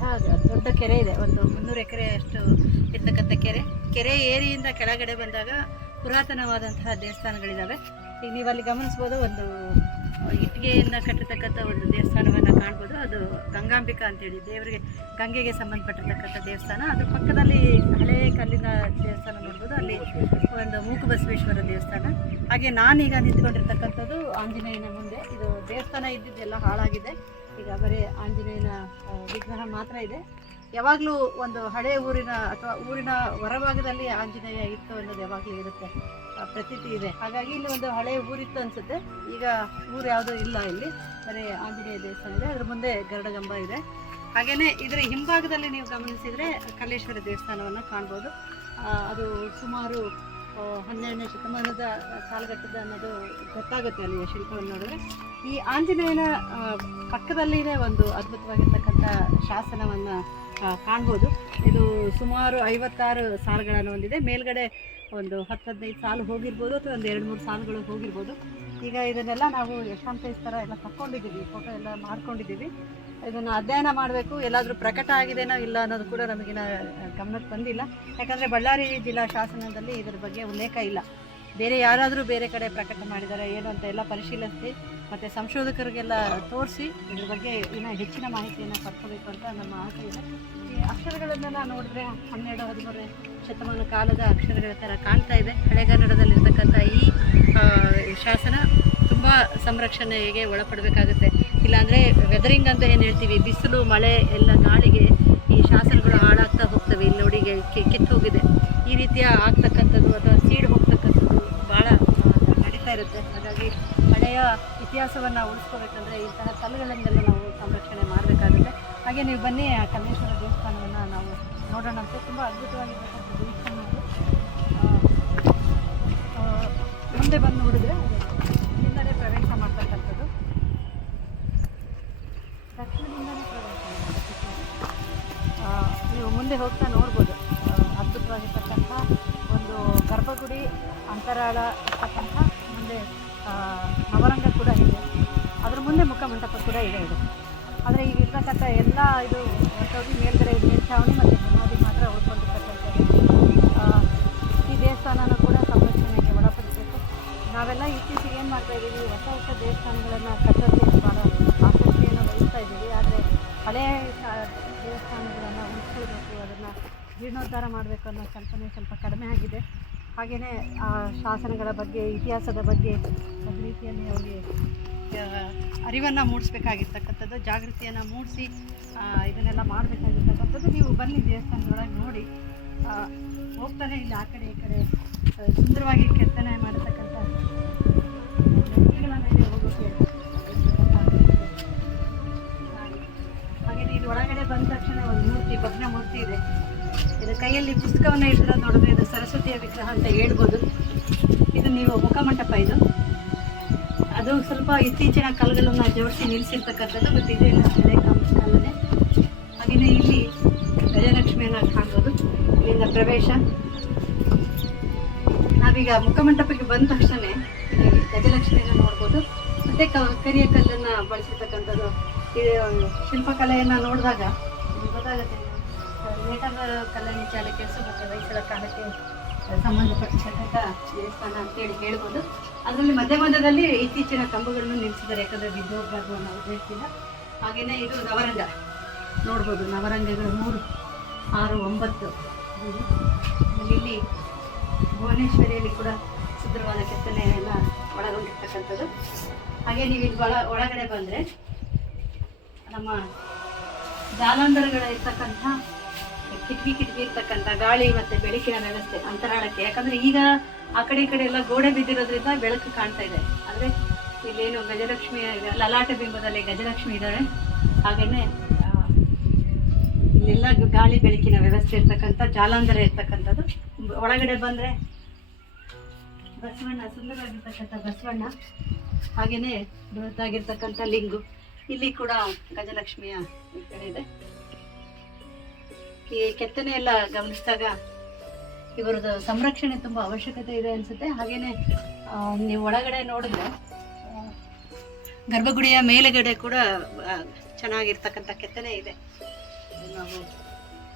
ಇರ್ತಕ್ಕಂತಹ ದೊಡ್ಡ ಕೆರೆ ಇದೆ. ಒಂದು 300 ಎಕರೆ ಅಷ್ಟು ಇರ್ತಕ್ಕಂಥ ಕೆರೆ ಏರಿಯಿಂದ ಕೆಳಗಡೆ ಬಂದಾಗ ಪುರಾತನವಾದಂತಹ ದೇವಸ್ಥಾನಗಳಿದ್ದಾವೆ. ಈಗ ನೀವು ಅಲ್ಲಿ ಗಮನಿಸ್ಬೋದು, ಒಂದು ಇಟ್ಟಿಗೆಯಿಂದ ಕಟ್ಟಿರ್ತಕ್ಕಂಥ ಒಂದು ದೇವಸ್ಥಾನವನ್ನು ಕಾಣ್ಬೋದು. ಅದು ಗಂಗಾಂಬಿಕಾ ಅಂತೇಳಿ ದೇವರಿಗೆ, ಗಂಗೆಗೆ ಸಂಬಂಧಪಟ್ಟಿರ್ತಕ್ಕಂಥ ದೇವಸ್ಥಾನ. ಅದ್ರ ಪಕ್ಕದಲ್ಲಿ ಹಳೆ ಕಲ್ಲಿನ ದೇವಸ್ಥಾನ ನೋಡ್ಬೋದು. ಅಲ್ಲಿ ಒಂದು ಮೂಕಬಸವೇಶ್ವರ ದೇವಸ್ಥಾನ. ಹಾಗೆ ನಾನೀಗ ನಿಂತ್ಕೊಂಡಿರ್ತಕ್ಕಂಥದ್ದು ಆಂಜನೇಯನ ಮುಂದೆ. ಇದು ದೇವಸ್ಥಾನ ಇದ್ದಿದ್ದೆಲ್ಲ ಹಾಳಾಗಿದೆ. ಈಗ ಬರೀ ಆಂಜನೇಯನ ವಿಗ್ರಹ ಮಾತ್ರ ಇದೆ. ಯಾವಾಗಲೂ ಒಂದು ಹಳೆ ಊರಿನ ಅಥವಾ ಊರಿನ ಹೊರಭಾಗದಲ್ಲಿ ಆಂಜನೇಯ ಇತ್ತು ಅನ್ನೋದು ಯಾವಾಗಲೂ ಇರುತ್ತೆ, ಪ್ರತೀತಿ ಇದೆ. ಹಾಗಾಗಿ ಇಲ್ಲಿ ಒಂದು ಹಳೆ ಊರಿತ್ತು ಅನಿಸುತ್ತೆ. ಈಗ ಊರು ಯಾವುದೂ ಇಲ್ಲ, ಇಲ್ಲಿ ಬರೀ ಆಂಜನೇಯ ದೇವಸ್ಥಾನ ಇದೆ. ಅದ್ರ ಮುಂದೆ ಗರುಡಗಂಬ ಇದೆ. ಹಾಗೆಯೇ ಇದರ ಹಿಂಭಾಗದಲ್ಲಿ ನೀವು ಗಮನಿಸಿದರೆ ಕಲ್ಲೇಶ್ವರ ದೇವಸ್ಥಾನವನ್ನು ಕಾಣ್ಬೋದು. ಅದು ಸುಮಾರು 12ನೇ ಶತಮಾನದ ಕಾಲಘಟ್ಟದ ಅನ್ನೋದು ಗೊತ್ತಾಗುತ್ತೆ ಅಲ್ಲಿಯ ಶಿಲ್ಪವನ್ನು ನೋಡಿದ್ರೆ. ಈ ಆಂಜನೇಯನ ಪಕ್ಕದಲ್ಲಿನೇ ಒಂದು ಅದ್ಭುತವಾಗಿರ್ತಕ್ಕಂಥ ಶಾಸನವನ್ನು ಕಾಣ್ಬೋದು. ಇದು ಸುಮಾರು 56 ಸಾಲುಗಳನ್ನು ಹೊಂದಿದೆ. ಮೇಲ್ಗಡೆ ಒಂದು 10-15 ಸಾಲು ಹೋಗಿರ್ಬೋದು, ಅಥವಾ ಒಂದು 2-3 ಸಾಲುಗಳು ಹೋಗಿರ್ಬೋದು. ಈಗ ಇದನ್ನೆಲ್ಲ ನಾವು ಯಶಾಂತೈಸ್ತರ ಎಲ್ಲ ತಕ್ಕೊಂಡಿದ್ದೀವಿ, ಫೋಟೋ ಎಲ್ಲ ಮಾಡ್ಕೊಂಡಿದ್ದೀವಿ. ಇದನ್ನು ಅಧ್ಯಯನ ಮಾಡಬೇಕು, ಎಲ್ಲಾದರೂ ಪ್ರಕಟ ಆಗಿದೆನೋ ಇಲ್ಲ ಅನ್ನೋದು ಕೂಡ ನಮಗಿನ ಗಮನಕ್ಕೆ ಬಂದಿಲ್ಲ. ಯಾಕಂದರೆ ಬಳ್ಳಾರಿ ಜಿಲ್ಲಾ ಶಾಸನದಲ್ಲಿ ಇದರ ಬಗ್ಗೆ ಉಲ್ಲೇಖ ಇಲ್ಲ. ಬೇರೆ ಯಾರಾದರೂ ಬೇರೆ ಕಡೆ ಪ್ರಕಟ ಮಾಡಿದ್ದಾರೆ ಏನು ಅಂತ ಎಲ್ಲ ಪರಿಶೀಲಿಸಿ ಮತ್ತು ಸಂಶೋಧಕರಿಗೆಲ್ಲ ತೋರಿಸಿ ಇದ್ರ ಬಗ್ಗೆ ಇನ್ನೂ ಹೆಚ್ಚಿನ ಮಾಹಿತಿಯನ್ನು ಪಡ್ಕೋಬೇಕು ಅಂತ ನಮ್ಮ ಆಸೆ ಇದೆ. ಈ ಅಕ್ಷರಗಳನ್ನೆಲ್ಲ ನೋಡಿದ್ರೆ 12-13ನೇ ಶತಮಾನ ಕಾಲದ ಅಕ್ಷರಗಳ ಥರ ಕಾಣ್ತಾ ಇದೆ. ಹಳೆಗನ್ನಡದಲ್ಲಿರ್ತಕ್ಕಂಥ ಈ ಶಾಸನ ತುಂಬ ಸಂರಕ್ಷಣೆಗೆ ಒಳಪಡಬೇಕಾಗುತ್ತೆ. ಇಲ್ಲಾಂದರೆ ವೆದರಿಂಗ್ ಅಂತ ಏನು ಹೇಳ್ತೀವಿ, ಬಿಸಿಲು ಮಳೆ ಎಲ್ಲ ಗಾಳಿಗೆ ಈ ಶಾಸನಗಳು ಹಾಳಾಗ್ತಾ ಹೋಗ್ತವೆ. ಇಲ್ಲಿ ನೋಡಿ ಕಿತ್ತು ಹೋಗಿದೆ. ಈ ರೀತಿಯ ಆಗ್ತಕ್ಕಂಥದ್ದು ಅಥವಾ ಸೀಡ್ ಹೋಗ್ತಕ್ಕಂಥದ್ದು ಭಾಳ ನಡೀತಾ ಇರುತ್ತೆ. ಹಾಗಾಗಿ ಹಳೆಯ ಇತಿಹಾಸವನ್ನು ಉಳಿಸ್ಕೋಬೇಕಂದ್ರೆ ಇಂತಹ ಕಲ್ಲುಗಳನ್ನೆಲ್ಲ ನಾವು ಸಂರಕ್ಷಣೆ ಮಾಡಬೇಕಾಗುತ್ತೆ. ಹಾಗೆ ನೀವು ಬನ್ನಿ, ಆ ಕಲ್ಲೇಶ್ವರ ದೇವಸ್ಥಾನವನ್ನು ನಾವು ನೋಡೋಣಂತೆ. ತುಂಬ ಅದ್ಭುತವಾಗಿರ್ತಕ್ಕಂಥ ದೇವಸ್ಥಾನ. ಮುಂದೆ ಬಂದು ನೋಡಿದ್ರೆ ಇಲ್ಲಿಂದಲೇ ಪ್ರವೇಶ ಮಾಡ್ತಕ್ಕಂಥದ್ದು, ದಕ್ಷಿಣದಿಂದಲೇ ಪ್ರವೇಶ ಮಾಡ್ತಕ್ಕಂಥದ್ದು. ನೀವು ಮುಂದೆ ಹೋಗ್ತಾ ನೋಡ್ಬೋದು, ಅದ್ಭುತವಾಗಿರ್ತಕ್ಕಂಥ ಒಂದು ಗರ್ಭಗುಡಿ, ಅಂತರಾಳ ಇರ್ತಕ್ಕಂಥ, ಮುಂದೆ ನವರಂಗ ಕೂಡ ಇದೆ. ಅದ್ರ ಮುಂದೆ ಮುಖಮಂಟಪ ಕೂಡ ಇದೆ. ಆದರೆ ಈಗ ಇರ್ತಕ್ಕಂಥ ಎಲ್ಲ ಇದು ಹೊರಟೋಗಿ ಮೇಲ್ಗಡೆ ಮೇಲ್ಛಾವಣಿ ಮತ್ತು ಬುನಾದಿ ಮಾತ್ರ ಉಳ್ಕೊಂಡಿರ್ತಕ್ಕಂಥದ್ದು. ಈ ದೇವಸ್ಥಾನನೂ ಕೂಡ ಸಂರಕ್ಷಣೆಗೆ ಒಳಪಡಿಸಬೇಕು. ನಾವೆಲ್ಲ ಇತ್ತೀಚೆಗೆ ಏನು ಮಾಡ್ತಾಯಿದ್ದೀವಿ, ಹೊಸ ದೇವಸ್ಥಾನಗಳನ್ನು ಕಟ್ಟೋಕ್ಕೆ ಭಾಳ ಆಸಕ್ತಿಯನ್ನು ವಹಿಸ್ತಾ ಇದ್ದೀವಿ. ಆದರೆ ಹಳೆಯ ದೇವಸ್ಥಾನಗಳನ್ನು ಉಳಿಸ್ಕೊಳ್ಬೇಕು, ಅದನ್ನು ಜೀರ್ಣೋದ್ಧಾರ ಮಾಡಬೇಕು ಅನ್ನೋ ಕಲ್ಪನೆ ಸ್ವಲ್ಪ ಕಡಿಮೆ ಆಗಿದೆ. ಹಾಗೆಯೇ ಆ ಶಾಸನಗಳ ಬಗ್ಗೆ, ಇತಿಹಾಸದ ಬಗ್ಗೆ ಒಂದು ರೀತಿಯಲ್ಲಿ ಅವರಿಗೆ ಅರಿವನ್ನು ಮೂಡಿಸ್ಬೇಕಾಗಿರ್ತಕ್ಕಂಥದ್ದು, ಜಾಗೃತಿಯನ್ನು ಮೂಡಿಸಿ ಇದನ್ನೆಲ್ಲ ಮಾಡಬೇಕಾಗಿರ್ತಕ್ಕಂಥದ್ದು. ನೀವು ಬನ್ನಿ, ದೇವಸ್ಥಾನದೊಳಗೆ ನೋಡಿ. ಹೋಗ್ತಾನೆ ಇಲ್ಲಿ ಆ ಕಡೆ ಈ ಕಡೆ ಸುಂದರವಾಗಿ ಕೆತ್ತನೆ ಮಾಡತಕ್ಕಂಥ ವ್ಯಕ್ತಿಗಳ ಮೇಲೆ ಹೋಗೋಕ್ಕೆ. ಹಾಗೆ ಇಲ್ಲಿ ಒಳಗಡೆ ಬಂದ ತಕ್ಷಣ ಒಂದು ಮೂರ್ತಿ, ಭಗ್ನ ಮೂರ್ತಿ ಇದೆ. ಇದು ಕೈಯಲ್ಲಿ ಪುಸ್ತಕವನ್ನು ಇಟ್ಟಿರೋದು ನೋಡಿದ್ರೆ ಇದು ಸರಸ್ವತಿಯ ವಿಗ್ರಹ ಅಂತ ಹೇಳ್ಬೋದು. ಇದು ನೀವು ಮುಖಮಂಟಪ. ಇದು ಅದು ಸ್ವಲ್ಪ ಇತ್ತೀಚಿನ ಕಲ್ಲುಗಳನ್ನು ಜೋಡಿಸಿ ನಿಲ್ಲಿಸಿರ್ತಕ್ಕಂಥದ್ದು, ಮತ್ತು ಇದು ಎಲ್ಲ ಹಳೆ ಕಾಲನೇ. ಹಾಗೆಯೇ ಇಲ್ಲಿ ಗಜಲಕ್ಷ್ಮಿಯನ್ನು ಕಾಣ್ಬೋದು. ಇಲ್ಲಿಂದ ಪ್ರವೇಶ. ನಾವೀಗ ಮುಖಮಂಟಪಕ್ಕೆ ಬಂದ ತಕ್ಷಣ ಗಜಲಕ್ಷ್ಮಿಯನ್ನು ನೋಡ್ಬೋದು. ಮತ್ತು ಕರಿಯ ಕಲ್ಲನ್ನು ಬಳಸಿರ್ತಕ್ಕಂಥದ್ದು. ಇದು ಶಿಲ್ಪಕಲೆಯನ್ನು ನೋಡಿದಾಗ ಗೊತ್ತಾಗುತ್ತೆ. ನೇತಾರ ಕಲ್ಲಣಿ ಚಾಲುಕ್ಯ ಮತ್ತು ಹೊಯ್ಸಳ ಕಾಲಕ್ಕೆ ಸಂಬಂಧಪಟ್ಟಂಥ ದೇವಸ್ಥಾನ ಅಂತೇಳಿ ಹೇಳ್ಬೋದು. ಅದರಲ್ಲಿ ಮಧ್ಯದಲ್ಲಿ ಇತ್ತೀಚಿನ ಕಂಬಗಳನ್ನು ನಿಲ್ಲಿಸಿದ್ದಾರೆ, ಯಾಕಂದರೆ ಬಿದ್ದೋಗ್ಬಾರ್ದು ಅನ್ನೋ ಉದ್ದೇಶದಿಂದ. ಹಾಗೆಯೇ ಇದು ನವರಂಗ ನೋಡ್ಬೋದು. ನವರಂಗಗಳು 3, 6, 9. ಇಲ್ಲಿ ಭುವನೇಶ್ವರಿಯಲ್ಲಿ ಕೂಡ ಸುಂದರವಾದ ಕೆತ್ತನೆಯನ್ನು ಒಳಗೊಂಡಿರ್ತಕ್ಕಂಥದ್ದು. ಹಾಗೆ ನೀವು ಇಲ್ಲಿ ಒಳಗಡೆ ಬಂದರೆ ನಮ್ಮ ಜಾಲಾಂಧರಗಳ ಇರ್ತಕ್ಕಂಥ ಕಿಟಕಿ ಇರ್ತಕ್ಕಂಥ ಗಾಳಿ ಮತ್ತು ಬೆಳಕಿನ ವ್ಯವಸ್ಥೆ ಅಂತರಾಳಕ್ಕೆ. ಯಾಕಂದರೆ ಈಗ ಆ ಕಡೆ ಈ ಕಡೆ ಎಲ್ಲ ಗೋಡೆ ಬಿದ್ದಿರೋದ್ರಿಂದ ಬೆಳಕು ಕಾಣ್ತಾ ಇದೆ. ಆದರೆ ಇಲ್ಲೇನು ಗಜಲಕ್ಷ್ಮಿ ಲಲಾಟ ಬಿಂಬದಲ್ಲಿ ಗಜಲಕ್ಷ್ಮಿ ಇದ್ದಾಳೆ. ಹಾಗೆಯೇ ಇಲ್ಲೆಲ್ಲ ಗಾಳಿ ಬೆಳಕಿನ ವ್ಯವಸ್ಥೆ ಇರ್ತಕ್ಕಂಥ ಜಾಲಾಂಧರ ಇರ್ತಕ್ಕಂಥದ್ದು. ಒಳಗಡೆ ಬಂದರೆ ಬಸವಣ್ಣ, ಸುಂದರವಾಗಿರ್ತಕ್ಕಂಥ ಬಸವಣ್ಣ, ಹಾಗೆಯೇ ಬೃಹತ್ತಾಗಿರ್ತಕ್ಕಂಥ ಲಿಂಗು. ಇಲ್ಲಿ ಕೂಡ ಗಜಲಕ್ಷ್ಮಿಯ ವಿಗ್ರಹ ಇದೆ. ಈ ಕೆತ್ತನೆ ಎಲ್ಲ ಗಮನಿಸಿದಾಗ ಇವರದ್ದು ಸಂರಕ್ಷಣೆ ತುಂಬ ಅವಶ್ಯಕತೆ ಇದೆ ಅನಿಸುತ್ತೆ. ಹಾಗೆಯೇ ನೀವು ಒಳಗಡೆ ನೋಡಿದ್ರೆ ಗರ್ಭಗುಡಿಯ ಮೇಲುಗಡೆ ಕೂಡ ಚೆನ್ನಾಗಿರ್ತಕ್ಕಂಥ ಕೆತ್ತನೆ ಇದೆ. ನಾವು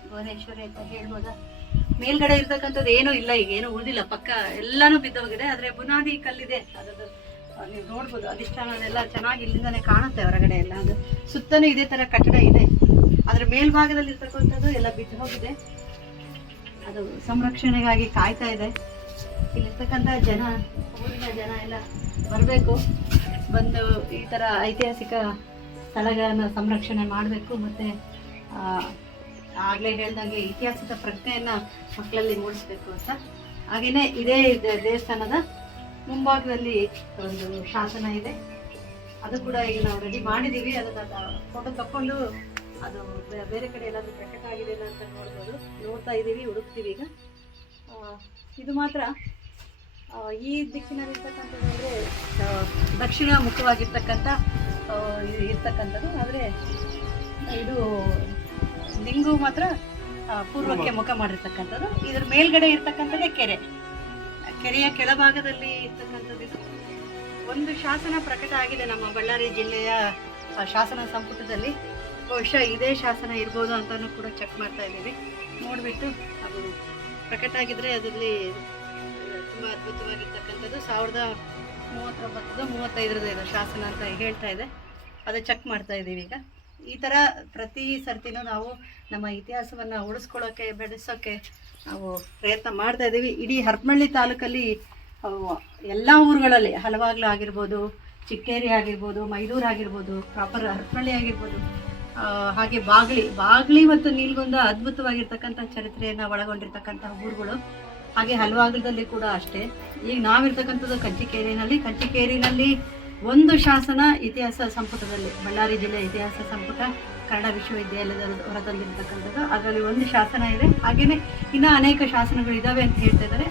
ಭುವನೇಶ್ವರಿ ಅಂತ ಹೇಳ್ಬೋದಾ. ಮೇಲ್ಗಡೆ ಇರ್ತಕ್ಕಂಥದ್ದು ಏನೂ ಇಲ್ಲ, ಈಗ ಏನೂ ಉಳಿದಿಲ್ಲ, ಪಕ್ಕ ಎಲ್ಲಾನು ಬಿದ್ದೋಗಿದೆ. ಆದರೆ ಬುನಾದಿ ಕಲ್ಲಿದೆ, ಅದರದ್ದು ನೀವು ನೋಡ್ಬೋದು. ಅಧಿಷ್ಠಾನದೆಲ್ಲ ಚೆನ್ನಾಗಿ ಇಲ್ಲಿಂದಾನೆ ಕಾಣುತ್ತೆ ಹೊರಗಡೆ ಎಲ್ಲ. ಅದು ಸುತ್ತಲೂ ಇದೇ ಥರ ಕಟ್ಟಡ ಇದೆ. ಅದರ ಮೇಲ್ಭಾಗದಲ್ಲಿ ಇರ್ತಕ್ಕಂಥದ್ದು ಎಲ್ಲ ಬಿದ್ದು ಹೋಗಿದೆ. ಅದು ಸಂರಕ್ಷಣೆಗಾಗಿ ಕಾಯ್ತಾ ಇದೆ. ಇಲ್ಲಿರ್ತಕ್ಕಂಥ ಜನ, ಊರಿನ ಜನ ಎಲ್ಲ ಬರಬೇಕು, ಬಂದು ಈ ಥರ ಐತಿಹಾಸಿಕ ಸ್ಥಳಗಳನ್ನು ಸಂರಕ್ಷಣೆ ಮಾಡಬೇಕು. ಮತ್ತು ಆಗಲೇ ಹೇಳ್ದಂಗೆ ಇತಿಹಾಸದ ಪ್ರಜ್ಞೆಯನ್ನು ಮಕ್ಕಳಲ್ಲಿ ಮೂಡಿಸ್ಬೇಕು ಅಂತ. ಹಾಗೆಯೇ ಇದೇ ದೇವಸ್ಥಾನದ ಮುಂಭಾಗದಲ್ಲಿ ಒಂದು ಶಾಸನ ಇದೆ, ಅದು ಕೂಡ ಈಗ ನಾವು ರೆಡಿ ಮಾಡಿದ್ದೀವಿ. ಅದನ್ನು ಫೋಟೋ ತಕ್ಕೊಂಡು ಅದು ಬೇರೆ ಕಡೆ ಎಲ್ಲಾದರೂ ಪ್ರಕಟ ಆಗಿದೆ ಅಂತ ನೋಡ್ಬೋದು. ನೋಡ್ತಾ ಇದ್ದೀವಿ, ಹುಡುಕ್ತೀವಿ ಈಗ. ಇದು ಮಾತ್ರ ಈ ದಿಕ್ಕಿನಲ್ಲಿರ್ತಕ್ಕಂಥದ್ದು ಅಂದರೆ ದಕ್ಷಿಣ ಮುಖವಾಗಿರ್ತಕ್ಕಂಥ ಇರ್ತಕ್ಕಂಥದ್ದು. ಆದರೆ ಇದು ಲಿಂಗು ಮಾತ್ರ ಪೂರ್ವಕ್ಕೆ ಮುಖ ಮಾಡಿರ್ತಕ್ಕಂಥದ್ದು. ಇದರ ಮೇಲ್ಗಡೆ ಇರ್ತಕ್ಕಂಥದ್ದೇ ಕೆರೆಯ ಕೆಳಭಾಗದಲ್ಲಿ ಇರ್ತಕ್ಕಂಥದ್ದು. ಇದು ಒಂದು ಶಾಸನ ಪ್ರಕಟ ಆಗಿದೆ ನಮ್ಮ ಬಳ್ಳಾರಿ ಜಿಲ್ಲೆಯ ಶಾಸನ ಸಂಪುಟದಲ್ಲಿ. ಬಹುಶಃ ಇದೇ ಶಾಸನ ಇರ್ಬೋದು ಅಂತಲೂ ಕೂಡ ಚೆಕ್ ಮಾಡ್ತಾ ಇದ್ದೀವಿ. ನೋಡಿಬಿಟ್ಟು ಅದು ಪ್ರಕಟ ಆಗಿದ್ರೆ ಅದರಲ್ಲಿ ತುಂಬ ಅದ್ಭುತವಾಗಿರ್ತಕ್ಕಂಥದ್ದು 1939-35 ಇದು ಶಾಸನ ಅಂತ ಹೇಳ್ತಾ ಇದೆ. ಅದು ಚೆಕ್ ಮಾಡ್ತಾ ಇದ್ದೀವಿ ಈಗ. ಈ ಥರ ಪ್ರತಿ ಸರ್ತಿನೂ ನಾವು ನಮ್ಮ ಇತಿಹಾಸವನ್ನು ಉಳಿಸ್ಕೊಳ್ಳೋಕ್ಕೆ, ಬೆಳೆಸೋಕ್ಕೆ ನಾವು ಪ್ರಯತ್ನ ಮಾಡ್ತಾ ಇದ್ದೀವಿ. ಇಡೀ ಹರಪನಹಳ್ಳಿ ತಾಲೂಕಲ್ಲಿ ಎಲ್ಲ ಊರುಗಳಲ್ಲಿ ಹಲವಾಗ್ಲು ಆಗಿರ್ಬೋದು, ಚಿಕ್ಕೇರಿ ಆಗಿರ್ಬೋದು, ಮೈದೂರು ಆಗಿರ್ಬೋದು, ಪ್ರಾಪರ್ ಹರಪನಹಳ್ಳಿ ಆಗಿರ್ಬೋದು, ಹಾಗೆ ಬಾಗ್ಲಿ ಮತ್ತು ನೀಲ್ಗೊಂದ ಅದ್ಭುತವಾಗಿರ್ತಕ್ಕಂಥ ಚರಿತ್ರೆಯನ್ನು ಒಳಗೊಂಡಿರ್ತಕ್ಕಂಥ ಊರುಗಳು. ಹಾಗೆ ಹಲವಾಗಲದಲ್ಲಿ ಕೂಡ ಅಷ್ಟೇ. ಈಗ ನಾವಿರ್ತಕ್ಕಂಥದ್ದು ಕಂಚಿಕೇರಿನಲ್ಲಿ ಒಂದು ಶಾಸನ ಇತಿಹಾಸ ಸಂಪುಟದಲ್ಲಿ, ಬಳ್ಳಾರಿ ಜಿಲ್ಲೆ ಇತಿಹಾಸ ಸಂಪುಟ ಕನ್ನಡ ವಿಶ್ವವಿದ್ಯಾಲಯದ ಹೊರತಂದಿರ್ತಕ್ಕಂಥದ್ದು. ಅದರಲ್ಲಿ ಒಂದು ಶಾಸನ ಇದೆ. ಹಾಗೆಯೇ ಇನ್ನೂ ಅನೇಕ ಶಾಸನಗಳು ಇದ್ದಾವೆ ಅಂತ ಹೇಳ್ತಾ ಇದ್ದಾರೆ.